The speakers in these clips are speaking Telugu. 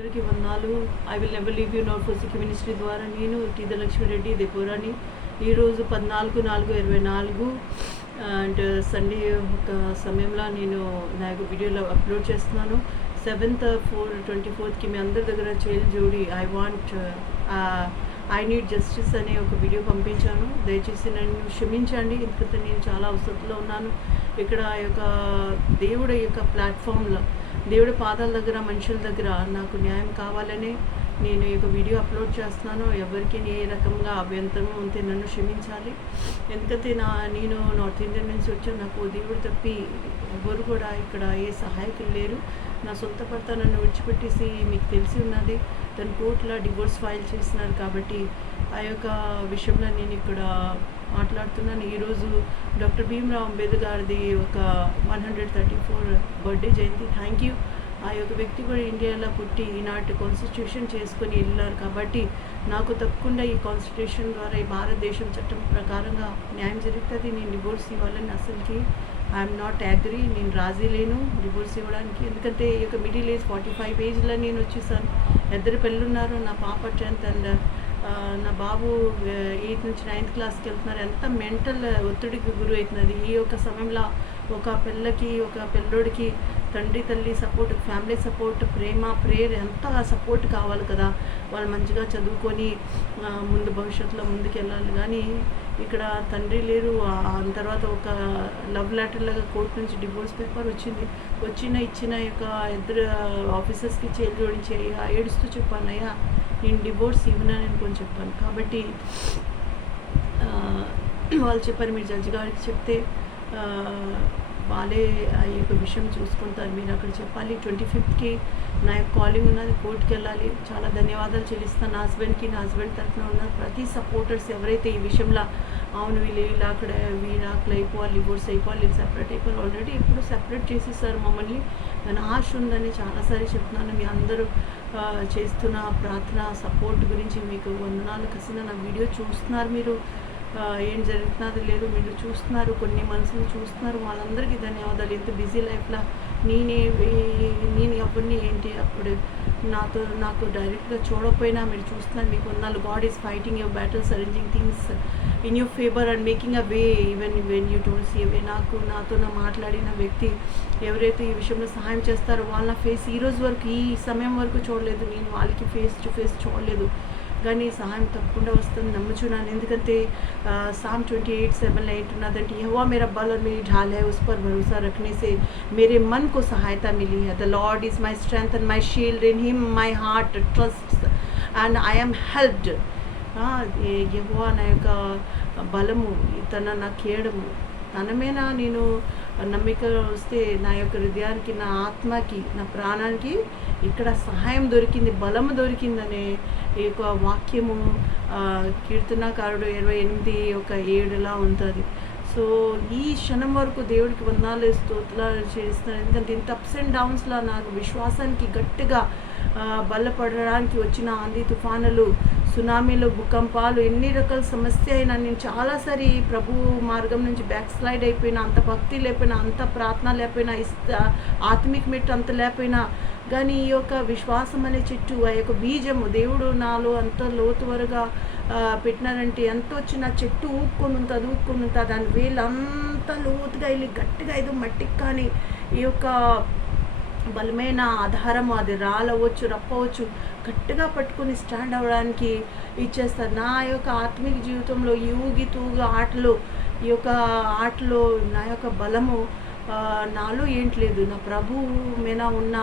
అందరికీ వందనాలు. I will never leave you not forsake ministry ద్వారా నేను టీ లక్ష్మీరెడ్డి దేపురాని ఈరోజు 14/4/24 అండ్ సండే ఒక సమయంలో నేను నా యొక్క వీడియోలో అప్లోడ్ చేస్తున్నాను. 7/4/24కి మీ అందరి దగ్గర చేలు జోడి ఐ నీడ్ జస్టిస్ అనే ఒక వీడియో పంపించాను. దయచేసి నన్ను క్షమించండి, ఎందుకంటే నేను చాలా అవసరంలో ఉన్నాను. ఇక్కడ యొక్క దేవుడి యొక్క ప్లాట్ఫామ్లో దేవుడి పాదాల దగ్గర మనుషుల దగ్గర నాకు న్యాయం కావాలని నేను ఈ యొక్క వీడియో అప్లోడ్ చేస్తున్నాను. ఎవరికి ఏ రకంగా అభ్యంతరం ఉంటే నన్ను క్షమించాలి, ఎందుకంటే నేను నార్త్ ఇండియన్ నుంచి వచ్చాను. నాకు దేవుడు తప్పి ఎవరు కూడా ఇక్కడ ఏ సహాయకులు లేరు. నా సొంత భర్త నన్ను విడిచిపెట్టేసి మీకు తెలిసి ఉన్నది, తను కోర్టులో డివోర్స్ ఫైల్ చేసినారు. కాబట్టి ఆ యొక్క విషయంలో నేను ఇక్కడ మాట్లాడుతున్నాను. ఈరోజు డాక్టర్ భీమ్రావ్ అంబేద్కర్ గారిది ఒక 134 బర్త్డే జయంతి. Thank you. ఆ యొక్క వ్యక్తి కూడా ఇండియాలో పుట్టి ఈనాటి కాన్స్టిట్యూషన్ చేసుకొని వెళ్ళారు. కాబట్టి నాకు తప్పకుండా ఈ కాన్స్టిట్యూషన్ ద్వారా ఈ భారతదేశం చట్టం ప్రకారంగా న్యాయం జరుగుతుంది. నేను డివోర్స్ ఇవ్వాలని అసలుకి ఐఎమ్ నాట్ అగ్రీ, నేను రాజీ లేను డివోర్స్ ఇవ్వడానికి. ఎందుకంటే ఈ యొక్క మిడిల్ ఏజ్ 45 ఏజ్లో నేను వచ్చేసాను. ఇద్దరు పిల్లలున్నారు. నా పాప 10th అండ్ నా బాబు 8th నుంచి 9th క్లాస్కి వెళ్తున్నారు. ఎంత మెంటల్ ఒత్తిడికి గురి అవుతున్నది. ఈ యొక్క సమయంలో ఒక పిల్లకి ఒక పిల్లోడికి తండ్రి తల్లి సపోర్ట్, ఫ్యామిలీ సపోర్ట్, ప్రేమ, ప్రేయర్ ఎంత సపోర్ట్ కావాలి కదా. వాళ్ళు మంచిగా చదువుకొని ముందు భవిష్యత్తులో ముందుకు వెళ్ళాలి. కానీ ఇక్కడ తండ్రి లేరు. తర్వాత ఒక లవ్ లెటర్లాగా కోర్టు నుంచి డివోర్స్ పేపర్ వచ్చింది. ఇచ్చిన యొక్క ఇద్దరు ఆఫీసర్స్కి చేలు జోడించి ఏడుస్తూ చెప్పాను, అయ్యా నేను డివోర్స్ ఇవ్వనని అనుకొని చెప్పాను. కాబట్టి వాళ్ళు చెప్పారు, మీరు జడ్జి గారికి చెప్తే వాళ్ళే ఆ యొక్క విషయం చూసుకుంటారు, మీరు అక్కడ చెప్పాలి. 25th నా యొక్క కాలింగ్ ఉన్నది, కోర్టుకి వెళ్ళాలి. చాలా ధన్యవాదాలు చెల్లిస్తాను నా హస్బెండ్కి, నా హస్బెండ్ తరఫున ఉన్న ప్రతి సపోర్టర్స్ ఎవరైతే ఈ విషయంలో అవును వీళ్ళు ఇలా అక్కడ వీళ్ళు అయిపోవాలి, డివోర్స్ అయిపోవాలి, వీళ్ళు సెపరేట్ అయిపోవాలి. ఆల్రెడీ ఇప్పుడు సెపరేట్ చేసేసారు మమ్మల్ని. నేను ఆశ ఉందని చాలాసారి చెప్తున్నాను. మీ అందరూ చేస్తున్న ప్రార్థన సపోర్ట్ గురించి మీకు వందనాలు. కసిన నా వీడియో చూస్తున్నారు, మీరు ఏం జరుగుతున్నది లేదు మీరు చూస్తున్నారు, కొన్ని మనుషులు చూస్తున్నారు, వాళ్ళందరికీ ధన్యవాదాలు. ఎంత బిజీ లైఫ్లో నేను ఎవరిని ఏంటి అప్పుడు నాకు డైరెక్ట్గా చూడకపోయినా మీరు చూస్తున్నారు, మీకు వందనాలు. God is fighting your battles, arranging things in your favour and making a way even when you don't see a way. నాతో మాట్లాడిన వ్యక్తి ఎవరైతే ఈ విషయంలో సహాయం చేస్తారో వాళ్ళ ఫేస్ ఈ రోజు వరకు, ఈ సమయం వరకు చూడలేదు. నేను వాళ్ళకి ఫేస్ టు ఫేస్ చూడలేదు, కానీ సహాయం తప్పకుండా వస్తుంది నమ్ముచున్నాను. ఎందుకంటే Psalm 28:7-8 ఉన్నదంటే यहोवा मेरा बल और मेरी ढाल है, उस पर भरोसा रखने से मेरे मन को सहायता मिली है. The Lord is my strength and my shield, in him my heart trusts and I am helped. యెహోవా నా యొక్క బలము, తన నా కేడము, తన మీద నేను నమ్మిక వస్తే నా యొక్క హృదయానికి, నా ఆత్మకి, నా ప్రాణానికి ఇక్కడ సహాయం దొరికింది, బలము దొరికిందనే ఈ యొక్క వాక్యము కీర్తనకారుడు 28:7 ఉంటుంది. సో ఈ క్షణం వరకు దేవుడికి వందనాలు స్తోత్రాలు చేస్తాను. ఎందుకంటే ఇంత అప్స్ అండ్ డౌన్స్లో నాకు విశ్వాసానికి గట్టిగా బలపడడానికి వచ్చిన ఆంధీ తుఫానులు, సునామీలు, భూకంపాలు, ఎన్ని రకాల సమస్య అయినా నేను చాలాసారి ప్రభు మార్గం నుంచి బ్యాక్ స్లైడ్ అయిపోయినా, అంత భక్తి లేకపోయినా, అంత ప్రార్థన లేకపోయినా, ఆత్మిక మెట్టు అంత లేకపోయినా, కానీ ఈ యొక్క విశ్వాసం అనే చెట్టు, ఆ యొక్క బీజము దేవుడు నాలో అంత లోతు వరగా పెట్టినారంటే ఎంత వచ్చిన చెట్టు ఊక్కొని ఉంటుంది. దాని వేలు అంత లోతుగా వెళ్ళి గట్టిగా ఏదో మట్టికి కానీ ఈ యొక్క బలమైన ఆధారము, అది రాలవచ్చు, రప్పవచ్చు, గట్టిగా పట్టుకొని స్టాండ్ అవ్వడానికి ఇచ్చేస్తారు. నా యొక్క ఆత్మిక జీవితంలో ఈ ఊగి తూగు ఆటలు, ఈ యొక్క ఆటలో నా యొక్క బలము నాలో ఏంట్లేదు, నా ప్రభువు మీద ఉన్న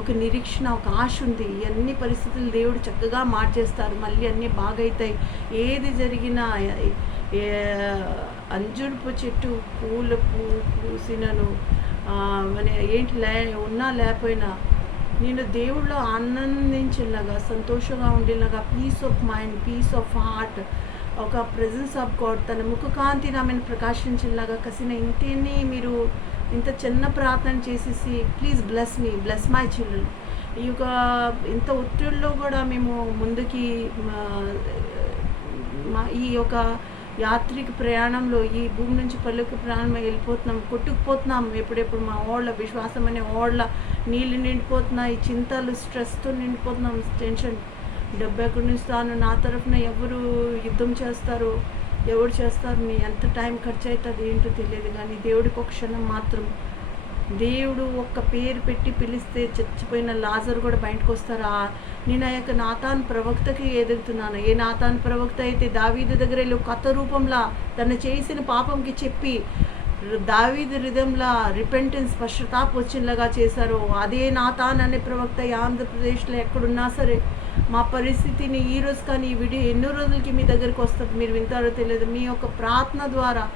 ఒక నిరీక్షణ, ఒక ఆశ ఉంది. అన్ని పరిస్థితులు దేవుడు చక్కగా మార్చేస్తారు, మళ్ళీ అన్నీ బాగవుతాయి. ఏది జరిగినా అంజుడుపు చెట్టు పూసినను మన ఏంటి ఉన్నా లేకపోయినా నేను దేవుళ్ళో ఆనందించేలాగా, సంతోషంగా ఉండేలాగా, peace of mind, peace of heart, ఒక ప్రెజెన్స్ ఆఫ్ గాడ్, తన ముఖకాంతి నామని ప్రకాశించేలాగా కసిన ఇంటిని మీరు ఇంత చిన్న ప్రార్థన చేసేసి please bless me, bless my children. ఈ యొక్క ఇంత ఒత్తిడిలో కూడా మేము ముందుకి ఈ యొక్క యాత్రిక ప్రయాణంలో ఈ భూమి నుంచి పల్లెకు ప్రయాణం వెళ్ళిపోతున్నాం, కొట్టుకుపోతున్నాం. ఎప్పుడెప్పుడు మా ఓళ్ళ విశ్వాసం అనే ఓళ్ళ నీళ్ళు నిండిపోతున్నాయి, చింతలు స్ట్రెస్తో నిండిపోతున్నాం, టెన్షన్. డబ్బు ఎక్కడి నుంచి తాను, నా తరఫున ఎవరు యుద్ధం చేస్తారు, ఎవరు చేస్తారు, నీ ఎంత టైం ఖర్చు అవుతుంది ఏంటో తెలియదు. కానీ దేవుడికి ఒక క్షణం మాత్రం, దేవుడు ఒక్క పేరు పెట్టి పిలిస్తే చచ్చిపోయిన లాజరు కూడా బయటకు వస్తారా? నేను ఆ యొక్క నాతాన్ ప్రవక్తకి ఎదుగుతున్నాను. ఏ నాతాన్ ప్రవక్త అయితే దావీదు దగ్గర వెళ్ళి కథ రూపంలో తను చేసిన పాపంకి చెప్పి దావీదు హృదయంలో రిపెంటెన్స్ పశ్చాత్తాప వచ్చేలాగా చేశారో అదే నాతాన్ అనే ప్రవక్త ఈ ఆంధ్రప్రదేశ్లో ఎక్కడున్నా సరే మా పరిస్థితిని ఈరోజు కానీ ఈ వీడియో ఎన్నో రోజులకి మీ దగ్గరికి వస్తుంది, మీరు వింటారో తెలియదు. మీ యొక్క ప్రార్థన ద్వారా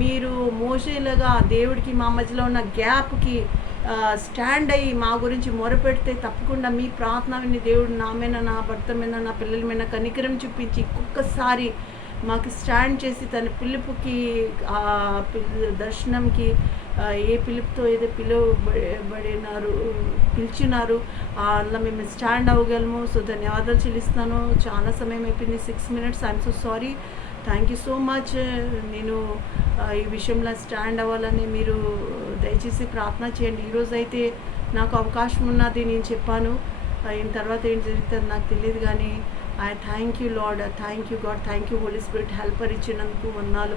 మీరు మోసేలాగా దేవుడికి మా మధ్యలో ఉన్న గ్యాప్కి స్టాండ్ అయ్యి మా గురించి మొరపెడితే తప్పకుండా మీ ప్రార్థన విని దేవుడు నా మీద, నా భర్త మీద, నా పిల్లల మీద కనికరం చూపించి ఒక్కసారి మాకు స్టాండ్ చేసి తన పిలుపుకి దర్శనంకి ఏ పిలుపుతో ఏదో పిలిచినారు అందులో మేము స్టాండ్ అవ్వగలము. సో ధన్యవాదాలు చెల్లిస్తాను. చాలా సమయం అయిపోయింది, 6 minutes. I'm so sorry. Thank you so much. నేను ఈ విషయంలో స్టాండ్ అవ్వాలని మీరు దయచేసి ప్రార్థన చేయండి. ఈరోజైతే నాకు అవకాశం ఉన్నది, నేను చెప్పాను. అయిన తర్వాత ఏం జరుగుతుంది నాకు తెలియదు, కానీ I thank you Lord, thank you God, thank you Holy Spirit helper ఇచ్చినందుకు వందనాలు.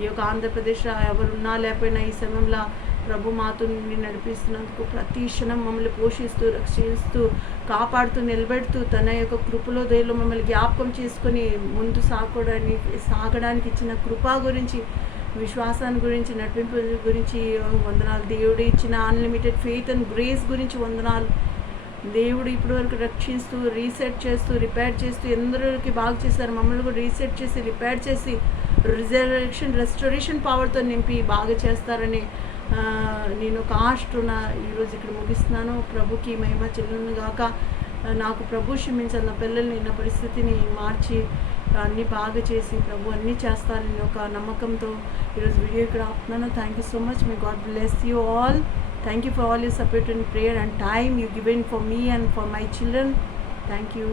ఈ యొక్క ఆంధ్రప్రదేశ్లో ఎవరున్నా లేకపోయినా ఈ సమయంలో ప్రభు మాతో నుండి నడిపిస్తున్నందుకు ప్రతి క్షణం మమ్మల్ని పోషిస్తూ, రక్షిస్తూ, కాపాడుతూ, నిలబెడుతూ తన యొక్క కృపలో దయలో మమ్మల్ని జ్ఞాపకం చేసుకొని ముందు సాగడానికి ఇచ్చిన కృప గురించి, విశ్వాసాన్ని గురించి, నడిపింపు గురించి వందనాలు. దేవుడు ఇచ్చిన అన్లిమిటెడ్ ఫెయిత్ అండ్ గ్రేస్ గురించి వందనాలు. దేవుడు ఇప్పటివరకు రక్షిస్తూ, రీసెట్ చేస్తూ, రిపేర్ చేస్తూ ఎందరికి బాగు చేశారు. మమ్మల్ని కూడా రీసెట్ చేసి, రిపేర్ చేసి, రెస్టోరేషన్ పవర్తో నింపి బాగా చేస్తారని నేను ఒక ఆశతో ఈరోజు ఇక్కడ ముగిస్తున్నాను. ప్రభుకి మహిమ చెల్లును గాక. నాకు ప్రభు క్షమించాలి, నా పిల్లల్ని, నా పరిస్థితిని మార్చి అన్నీ బాగా చేసి ప్రభు అన్నీ చేస్తారని ఒక నమ్మకంతో ఈరోజు వీడియో ఇక్కడ ఆపుతున్నాను. Thank you so much. May God bless you all. Thank you for all your support and prayer and time you given for me and for my children. Thank you.